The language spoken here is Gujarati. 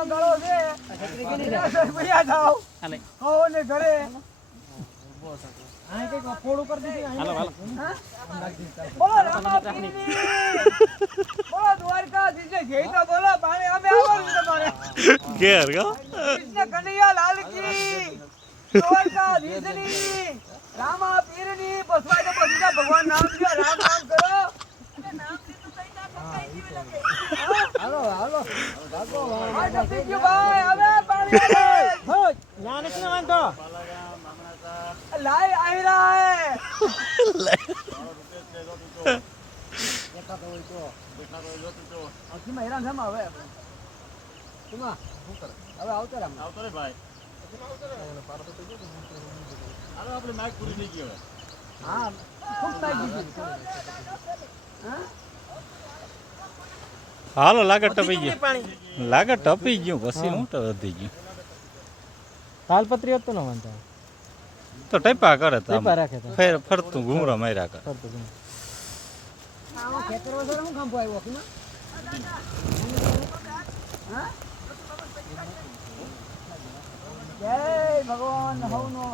નો ગળો છે ભૈયા જાવ હો ને ઘરે આ કઈ ફોડું કરી દીધી હાલો હાલો બોલો રામાપીરની બોલો દ્વારકાધીશ જય તો બોલો પાણી અમે આવવાનું તમારે ઘેર ગો કૃષ્ણ કનૈયા લાલ કી દ્વારકાધીશની રામાપીરની બસવાય તો બધા ભગવાન નામ લ્યો રામ નામ કરો હાલો હાલો આ જતી ગયો ભાઈ હવે પાણી હો ના નથી વાંધો લાય આઈ રાય દેખાતો હોય તો આખીમાં હેરાન થમ હવે તુમા શું કરે હવે આવતો રે ભાઈ હાલો આપણે માઈક પૂરી થઈ ગઈ હવે હા ખૂબ માઈક દીધી હા હાલો લાગત ટપી ગયું લાગત ટપી ગયું પછી હું તો વધી ગયું તાલપત્રી હતો ને વાંધો તો ટપા કરે તો ટપા રાખે તો ફેર ફરતું ઘૂમરો માર્યા કરે ફરતું ઘૂમરો આવો ખેતર વગર હું કામ આવ્યો કે હા જય ભગવાન હવનો